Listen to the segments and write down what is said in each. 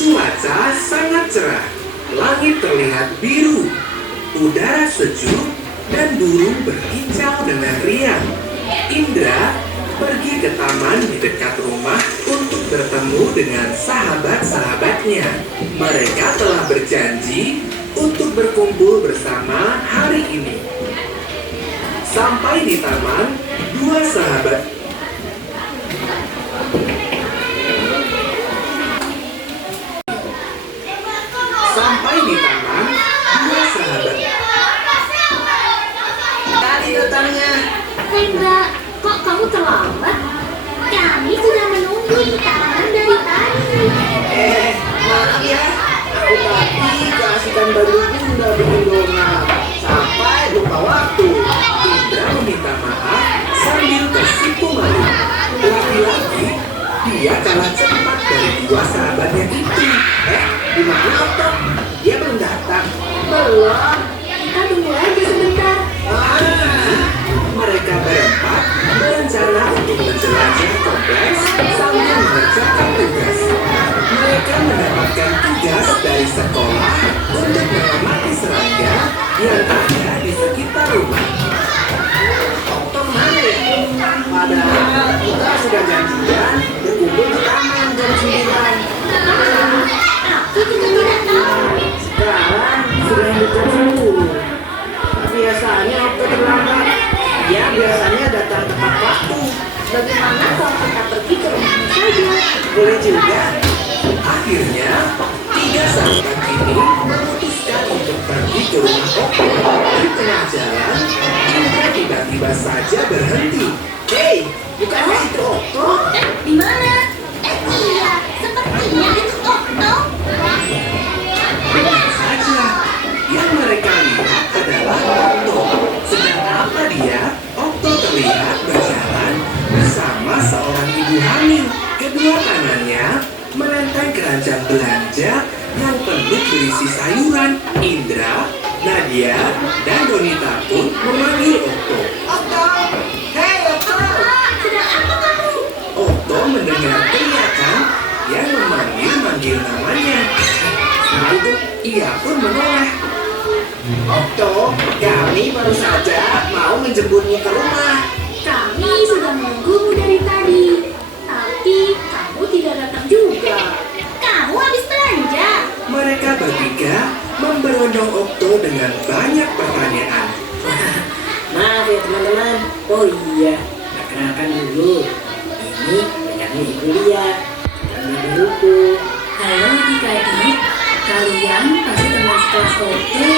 Cuaca sangat cerah, langit terlihat biru, udara sejuk, dan burung berkicau dengan riang. Indra pergi ke taman di dekat rumah untuk bertemu dengan sahabat-sahabatnya. Mereka telah berjanji untuk berkumpul bersama hari ini. Sampai di taman, dua sahabat Tadi datangnya. Indra, kok kamu terlambat? Kami sudah menunggu di taman dari tadi. Maaf ya, aku tadi keasikan bantu Bunda bikin donat sampai lupa waktu. Indra meminta maaf sambil tersipu malu. Lagi-lagi dia kalah cepat dari dua sahabatnya itu. Di mana Otto? Dia belum datang. Belum, kita tunggu aja sebentar. Mereka berempat berencana untuk menjelajah kompleks sambil mengerjakan tugas. Mereka mendapatkan tugas dari sekolah untuk mengamati serangga yang ada di sekitar rumah. Otto mana ya? Padahal Kita sudah janjian berkumpul di taman jam 9. Aku juga tidak tahu. Sekarang sudah jam 10. Biasanya waktu terlambat. Ya biasanya datang tepat waktu. Bagaimana kalau kita pergi ke rumahnya saja? Boleh juga. Akhirnya, tiga sahabat ini memutuskan untuk pergi ke rumah Okto. Di tengah jalan, Indra tiba-tiba saja berhenti. Hei, bukannya itu Okto? Di mana? Iya, sepertinya itu Okto. Benar saja. Yang mereka lihat adalah Okto. Sedang apa dia? Okto terlihat berjalan bersama seorang ibu hamil. Kedua tangannya menentang keranjang belanja yang penuh berisi sayuran. Indra, Nadia, dan Donita pun memanggil Okto. Okto! Hei Okto! Sedang apa kamu? Okto mendengar teriakan yang memanggil-manggil namanya. Setelah itu, ia pun menoleh. Okto, kami baru saja mau menjemputmu ke rumah. Kami sudah menunggumu dari tadi. Tapi kamu tidak datang juga. Kamu habis belanja. Mereka bertiga memberondong Okto dengan banyak pertanyaan. Maaf ya teman-teman. Oh iya, perkenalkan dulu. Ini penyanyi Ibu Lia. Kami berluku. Halo adik-adik, kalian pasti teman sekelas Okto.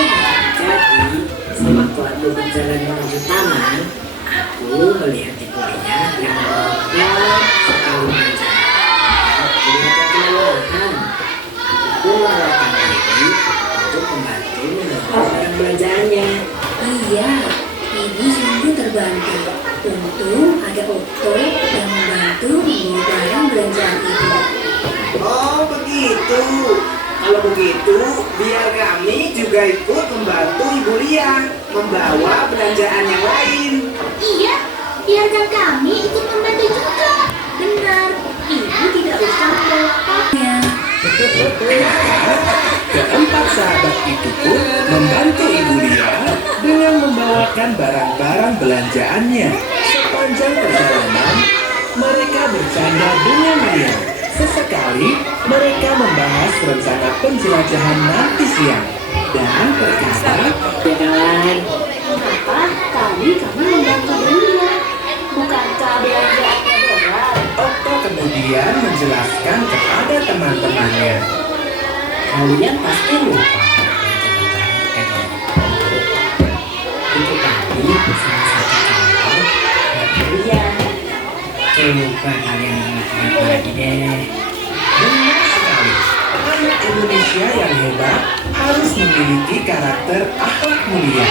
Jadi, sewaktu aku berjalan menuju taman, aku melihat Ibu Lia yang berubah sekali manja. Melihat kelelahan, aku mengeluarkan diri untuk membantu membawa barang belanjaannya. Iya, ibu sungguh terbantu. Untung ada Okto yang membantu membawa barang belanjaan ibu. Oh begitu. Kalau begitu, biar kami juga ikut membantu Ibu Lia membawa belanjaan yang lain. Iya, biarkan kami ikut membantu juga. Benar, ibu tidak usah repot. Ya, Keempat sahabat itu pun membantu Ibu Lia dengan membawakan barang-barang belanjaannya. Sepanjang perjalanan, mereka bercanda dengan Lia. Sesekali, mereka membahas rencana penjelajahan nanti siang. Dan berkata, Ya kawan, Kenapa tadi kamu membantu dia? Bukankah belanjaannya berat? Okto kemudian menjelaskan kepada teman-temannya. kalian pasti lupa. Itu tadi salah satu contoh Ibu Lia. Coba kalian ingat-ingat lagi deh. Benar sekali, anak Indonesia yang hebat harus memiliki karakter akhlak mulia.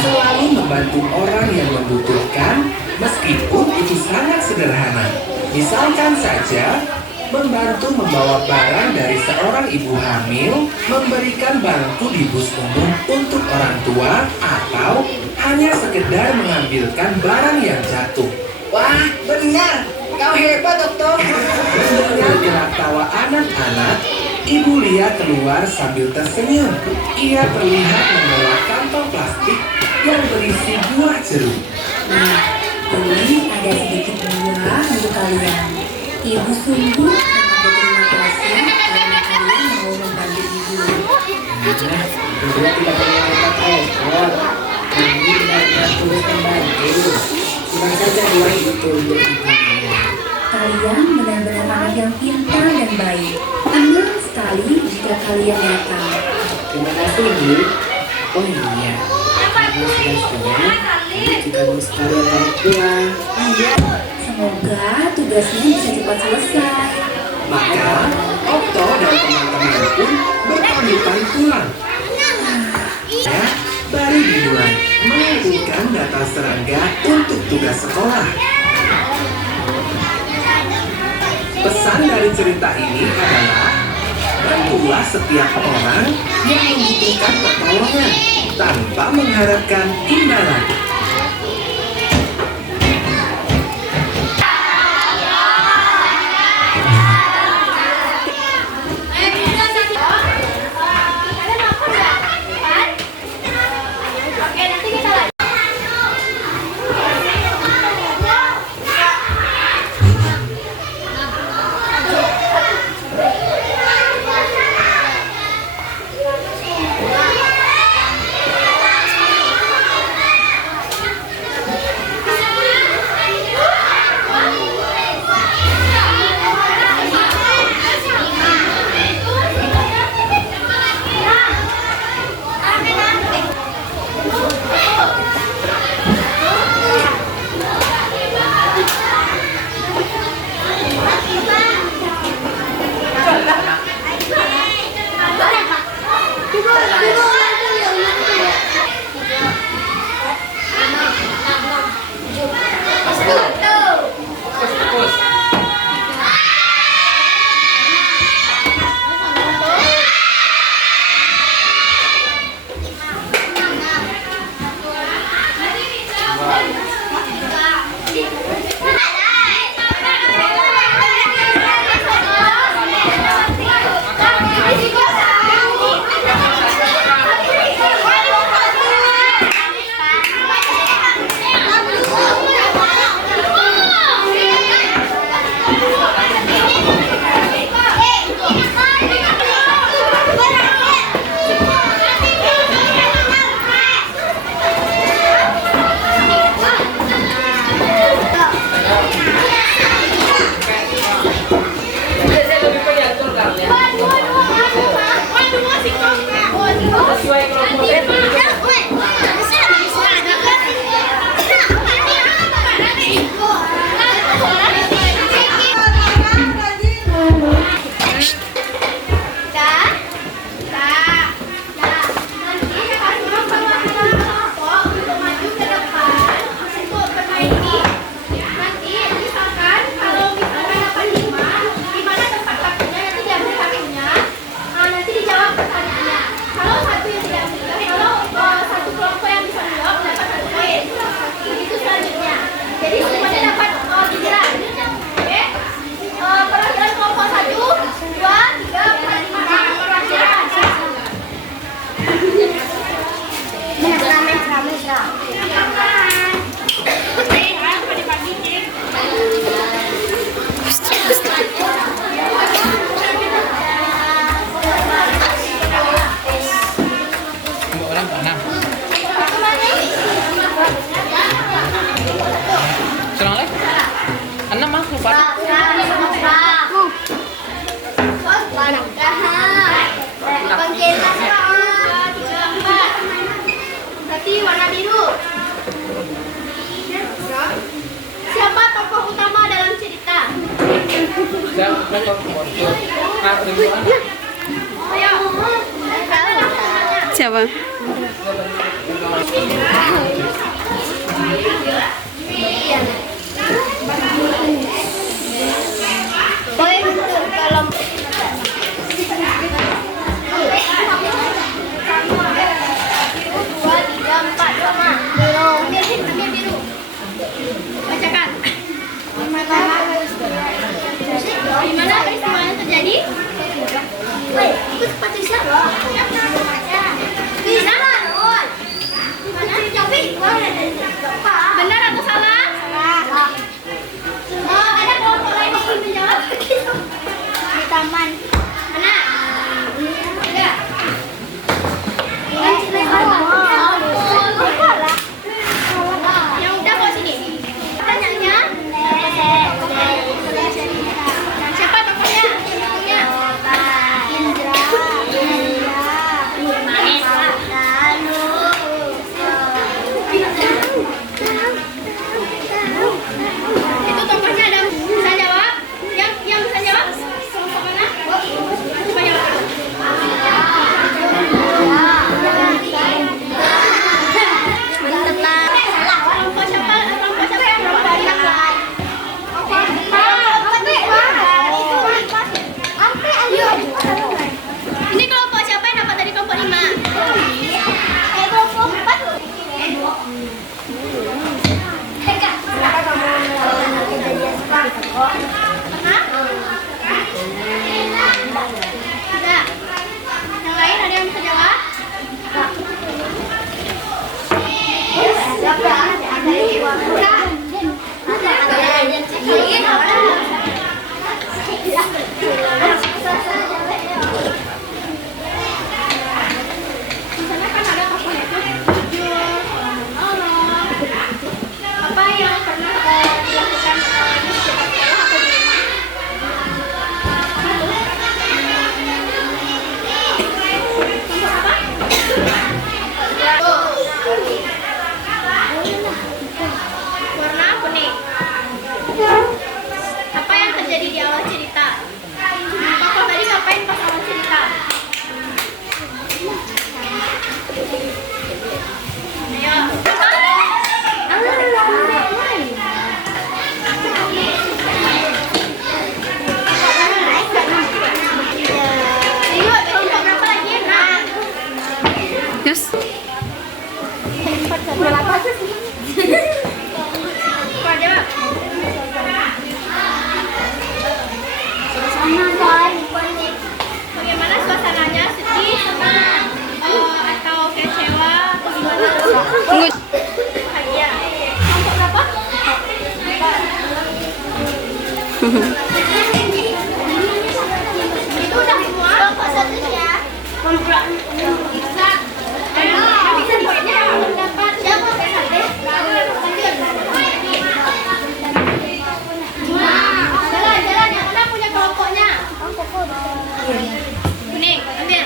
Selalu membantu orang yang membutuhkan, meskipun itu sangat sederhana. Misalkan saja, membantu membawa barang dari seorang ibu hamil, memberikan bangku di bus umum untuk orang tua, atau hanya sekedar mengambilkan barang yang jatuh. Wah, benar. Kau hebat, Dokter. Mendengar gerak tawa anak-anak, Ibu Lia keluar sambil tersenyum. Ia terlihat membawa kantong plastik yang berisi buah jeruk. nah, ini ada sedikit buah untuk kalian. Ibu sungguh sangat berterima kasih karena kalian mau membantu ibu. Nah, berdua tidak perlu repot-repot. Kami benar-benar tulus membantu. Cuma saja uang itu untuk ibunya. Kalian benar-benar anak yang pintar dan baik. Senang sekali jika kalian datang. Terima kasih, Bu. Oh iya, karena sudah siang, kami juga mau sekalian balik pulang. Iya, semoga tugasnya bisa cepat selesai. Maka, Okto dan teman-teman pun berpamitan pulang. Ya, baru dimulai mengumpulkan data serangga untuk tugas sekolah. Pesan dari cerita ini adalah bantulah setiap orang yang membutuhkan pertolongan tanpa mengharapkan imbalan. Berarti warna biru. Siapa tokoh utama dalam cerita? Ayo. Siapa? Boleh kalau dua, tiga, empat, sama. Belum. Ambil biru. Bacakan. Di mana peristiwa yang terjadi? Itu sepatu siapa? Di sana. Di mana? Benar atau salah? Salah. Oh, ada kelompok lain yang ingin menjawab? Di taman. Mana? Ada. Yang udah bawa sini. Tanyanya. Siapa tokohnya? Itu tokohnya ada bisa jawab? Yang bisa jawab? Kelompok mana? Coba jawab. Kelompok siapa? Kelompok siapa yang kelompok enam? Ini kelompok siapa yang dapat dari kelompok 5? Kelompok 4. Ada. Yang lain ada yang bisa jawab? Misalnya kan ada tokohnya itu apa yang pernah dilakukan di sekolah atau di rumah? Warna kuning. Apa yang terjadi di awal cerita? Tokoh tadi ngapain pas awal cerita? Ayo. Kelompok berapa lagi? Yes. Bagaimana suasananya? Sedih, senang, atau kecewa, atau gimana? Tunggu. Bahagia. Kelompok berapa? Itu udah semua? Kelompok satu ya. Kelompok bisa. Bisa poinnya dapat siapa? Jalan, yang mana punya kelompoknya? Kuning, ambil.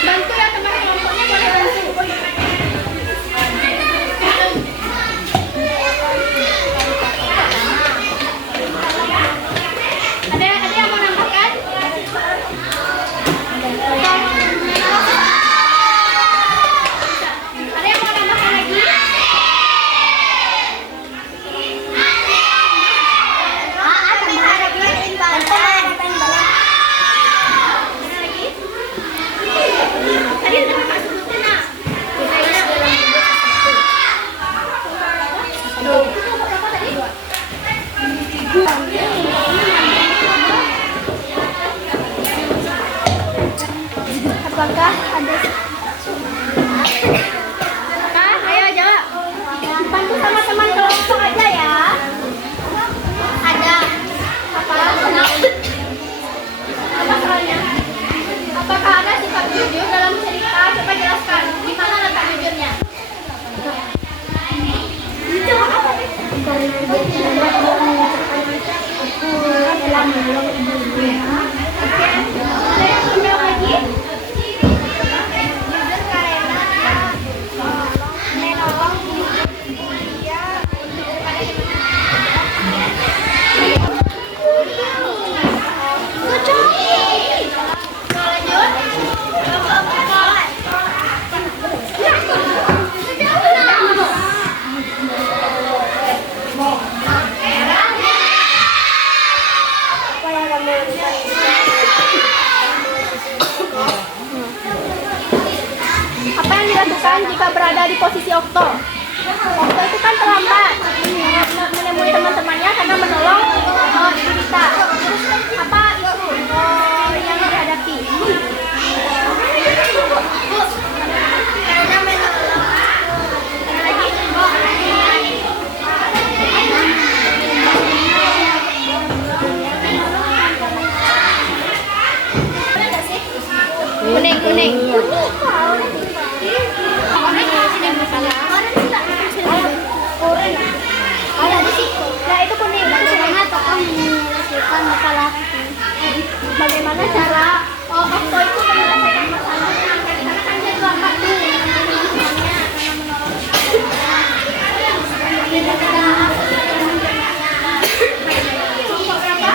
Bantu ya teman kelompoknya, boleh bantu. Ada yang mau nambahkan? Ada yang mau nambahkan lagi? Tadi udah kakak sebutin, nak. Apakah ada? Kak, ayo jawab. Bantu sama teman kelompok aja ya. Ada. Apa? menolong ibu-ibunya. Oke, ada yang email lagi? Jujur karena menolong dia untuk kepada apa yang dilakukan jika berada di posisi Okto? Okto itu kan terlambat menemui teman-temannya karena menolong ibu Dita. Terus apa itu yang dihadapi? Karena menolong. Ada lagi? Kuning. Nah itu kuning. Bagaimana tokoh menyelesaikan masalah itu? Bagaimana cara Okto itu menyelesaikan masalah? Karena kan dia terlambat tuh teman-temannya karena menolong. Contoh berapa?